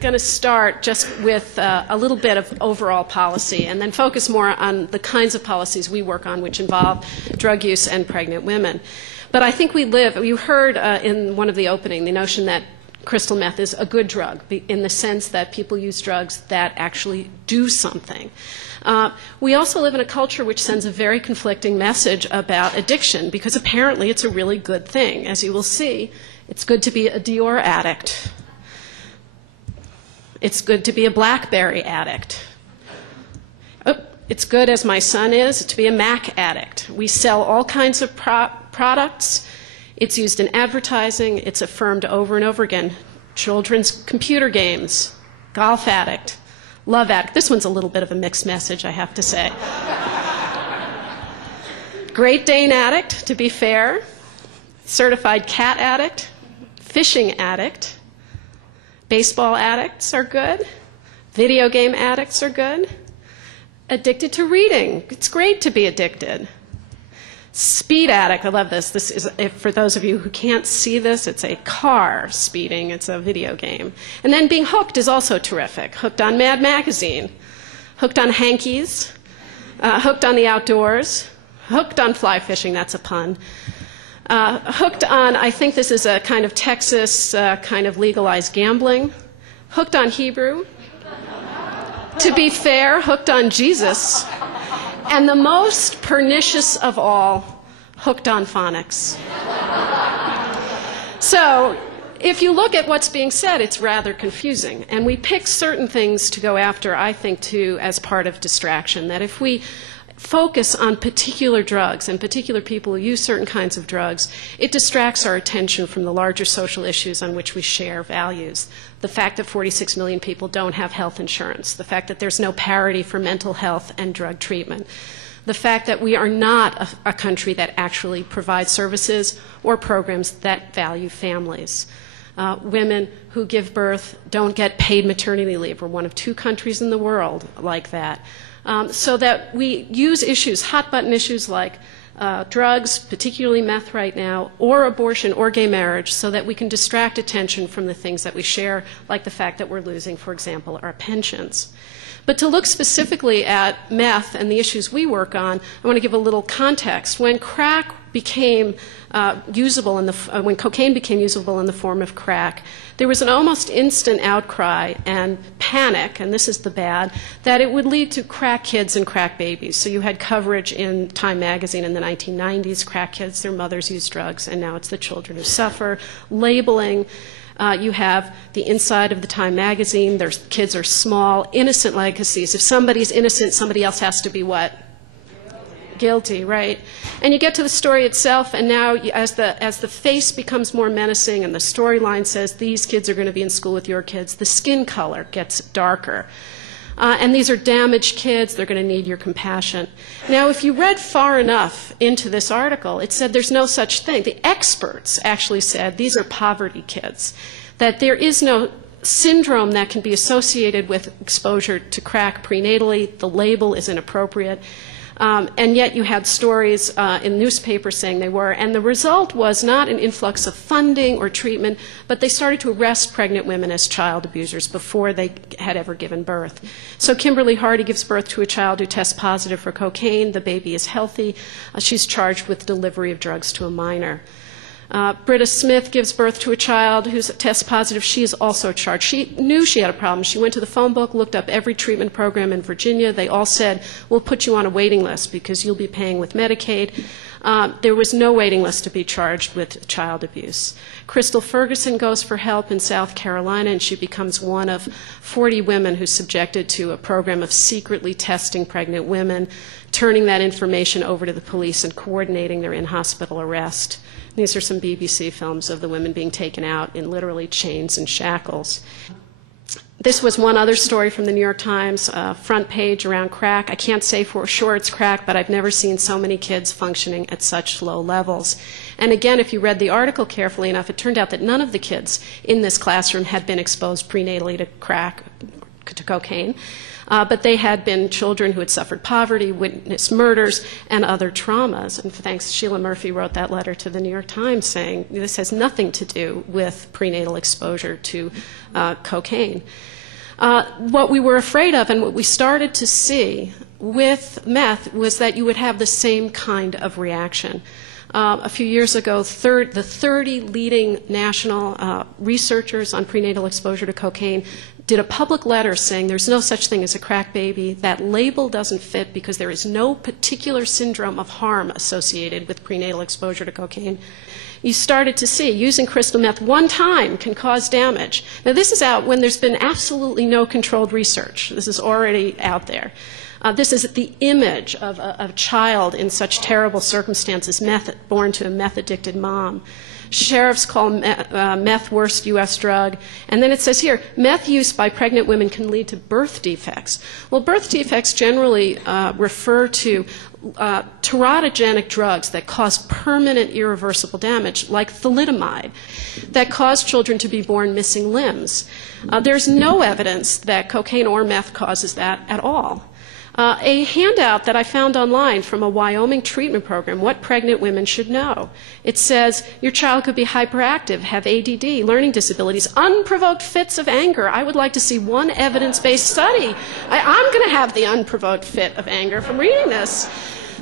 going to start just with a little bit of overall policy and then focus more on the kinds of policies we work on which involve drug use and pregnant women. But I think you heard in one of the opening the notion that crystal meth is a good drug in the sense that people use drugs that actually do something. We also live in a culture which sends a very conflicting message about addiction because apparently it's a really good thing. As you will see, it's good to be a Dior addict. It's good to be a BlackBerry addict. Oh, it's good, as my son is, to be a Mac addict. We sell all kinds of products. It's used in advertising. It's affirmed over and over again. Children's computer games, golf addict, love addict. This one's a little bit of a mixed message, I have to say. Great Dane addict, to be fair. Certified cat addict, fishing addict. Baseball addicts are good. Video game addicts are good. Addicted to reading. It's great to be addicted. Speed addict. I love this. This is, for those of you who can't see this, it's a car speeding. It's a video game. And then being hooked is also terrific. Hooked on Mad Magazine. Hooked on hankies. Hooked on the outdoors. Hooked on fly fishing. That's a pun. Hooked on, I think this is a kind of Texas kind of legalized gambling. Hooked on Hebrew. To be fair, hooked on Jesus. And the most pernicious of all, hooked on phonics. So if you look at what's being said, it's rather confusing. And we pick certain things to go after, I think, too, as part of distraction. That if we focus on particular drugs and particular people who use certain kinds of drugs, it distracts our attention from the larger social issues on which we share values. The fact that 46 million people don't have health insurance, the fact that there's no parity for mental health and drug treatment, the fact that we are not a country that actually provides services or programs that value families. Women who give birth don't get paid maternity leave. We're one of 2 countries in the world like that. So that we use issues, hot-button issues like drugs, particularly meth right now, or abortion or gay marriage, so that we can distract attention from the things that we share, like the fact that we're losing, for example, our pensions. But to look specifically at meth and the issues we work on, I want to give a little context. When crack became usable, when cocaine became usable in the form of crack, there was an almost instant outcry and panic, and this is the bad, that it would lead to crack kids and crack babies. So you had coverage in Time magazine in the 1990s, crack kids, their mothers use drugs, and now it's the children who suffer. Labeling. You have the inside of the Time magazine. Their kids are small, innocent legacies. If somebody's innocent, somebody else has to be what? Guilty, right? And you get to the story itself, and now as the face becomes more menacing and the storyline says these kids are going to be in school with your kids, the skin color gets darker. And these are damaged kids. They're going to need your compassion. Now, if you read far enough into this article, it said there's no such thing. The experts actually said these are poverty kids, that there is no syndrome that can be associated with exposure to crack prenatally. The label is inappropriate. And yet you had stories in newspapers saying they were. And the result was not an influx of funding or treatment, but they started to arrest pregnant women as child abusers before they had ever given birth. So Kimberly Hardy gives birth to a child who tests positive for cocaine. The baby is healthy. She's charged with delivery of drugs to a minor. Britta Smith gives birth to a child who tests positive. She is also charged. She knew she had a problem. She went to the phone book, looked up every treatment program in Virginia. They all said, we'll put you on a waiting list because you'll be paying with Medicaid. There was no waiting list to be charged with child abuse. Crystal Ferguson goes for help in South Carolina, and she becomes one of 40 women who's subjected to a program of secretly testing pregnant women, turning that information over to the police and coordinating their in-hospital arrest. These are some BBC films of the women being taken out in literally chains and shackles. This was one other story from the New York Times, front page around crack. I can't say for sure it's crack, but I've never seen so many kids functioning at such low levels. And again, if you read the article carefully enough, it turned out that none of the kids in this classroom had been exposed prenatally to crack, to cocaine. But they had been children who had suffered poverty, witnessed murders, and other traumas. And thanks, Sheila Murphy wrote that letter to the New York Times saying this has nothing to do with prenatal exposure to cocaine. What we were afraid of and what we started to see with meth was that you would have the same kind of reaction. A few years ago, the 30 leading national researchers on prenatal exposure to cocaine did a public letter saying there's no such thing as a crack baby. That label doesn't fit because there is no particular syndrome of harm associated with prenatal exposure to cocaine. You started to see using crystal meth one time can cause damage. Now this is out when there's been absolutely no controlled research. This is already out there. This is the image of a child in such terrible circumstances, born to a meth-addicted mom. Sheriffs call meth worst U.S. drug. And then it says here, meth use by pregnant women can lead to birth defects. Well, birth defects generally refer to teratogenic drugs that cause permanent irreversible damage, like thalidomide, that cause children to be born missing limbs. There's no evidence that cocaine or meth causes that at all. A handout that I found online from a Wyoming treatment program, What Pregnant Women Should Know. It says, your child could be hyperactive, have ADD, learning disabilities, unprovoked fits of anger. I would like to see one evidence-based study. I'm going to have the unprovoked fit of anger from reading this.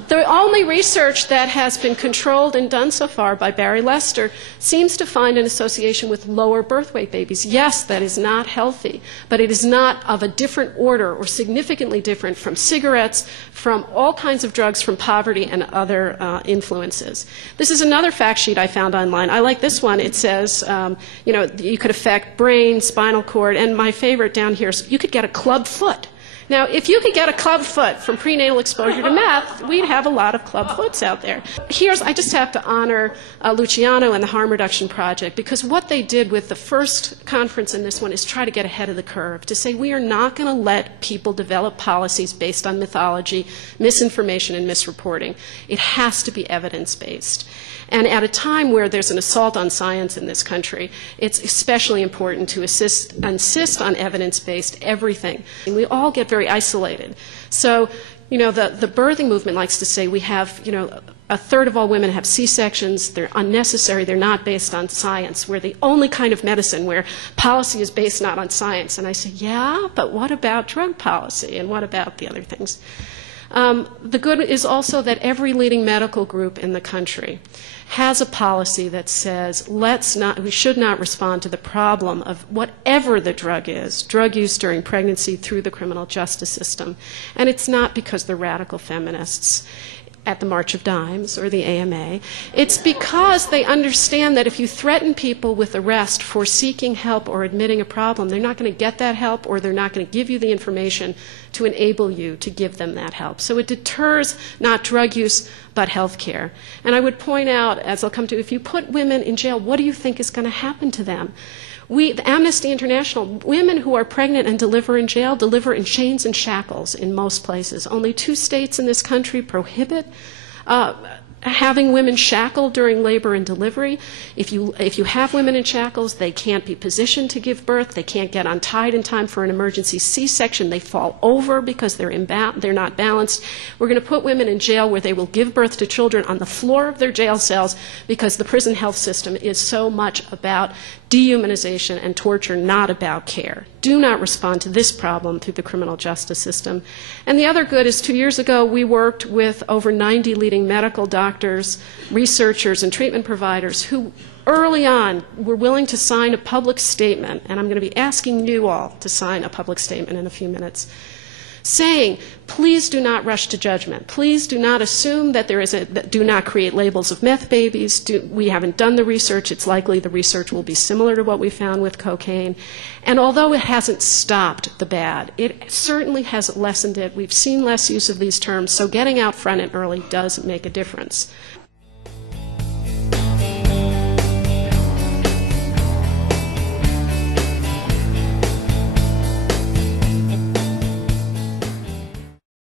The only research that has been controlled and done so far by Barry Lester seems to find an association with lower birth weight babies. Yes, that is not healthy, but it is not of a different order or significantly different from cigarettes, from all kinds of drugs, from poverty and other influences. This is another fact sheet I found online. I like this one. It says, you could affect brain, spinal cord, and my favorite down here is you could get a club foot. Now, if you could get a club foot from prenatal exposure to meth, we'd have a lot of club foots out there. I just have to honor Luciano and the Harm Reduction Project, because what they did with the first conference and this one is try to get ahead of the curve, to say we are not going to let people develop policies based on mythology, misinformation, and misreporting. It has to be evidence-based. And at a time where there's an assault on science in this country, it's especially important to insist on evidence-based everything. And we all get very isolated. So, the birthing movement likes to say we have, a third of all women have C-sections. They're unnecessary. They're not based on science. We're the only kind of medicine where policy is based not on science. And I say, yeah, but what about drug policy? And what about the other things? The good is also that every leading medical group in the country has a policy that says we should not respond to the problem of whatever the drug is, drug use during pregnancy through the criminal justice system. And it's not because they're radical feminists at the March of Dimes or the AMA. It's because they understand that if you threaten people with arrest for seeking help or admitting a problem, they're not going to get that help, or they're not going to give you the information to enable you to give them that help. So it deters not drug use, but health care. And I would point out, as I'll come to, if you put women in jail, what do you think is going to happen to them? The Amnesty International, women who are pregnant and deliver in jail deliver in chains and shackles in most places. Only 2 states in this country prohibit having women shackled during labor and delivery. If you have women in shackles, they can't be positioned to give birth. They can't get untied in time for an emergency C-section. They fall over because they're not balanced. We're going to put women in jail where they will give birth to children on the floor of their jail cells because the prison health system is so much about dehumanization and torture, not about care. Do not respond to this problem through the criminal justice system. And the other good is 2 years ago we worked with over 90 leading medical doctors, researchers, and treatment providers who early on were willing to sign a public statement, and I'm going to be asking you all to sign a public statement in a few minutes, saying, please do not rush to judgment. Please do not assume that do not create labels of meth babies. We haven't done the research. It's likely the research will be similar to what we found with cocaine. And although it hasn't stopped the bad, it certainly has lessened it. We've seen less use of these terms, so getting out front and early does make a difference.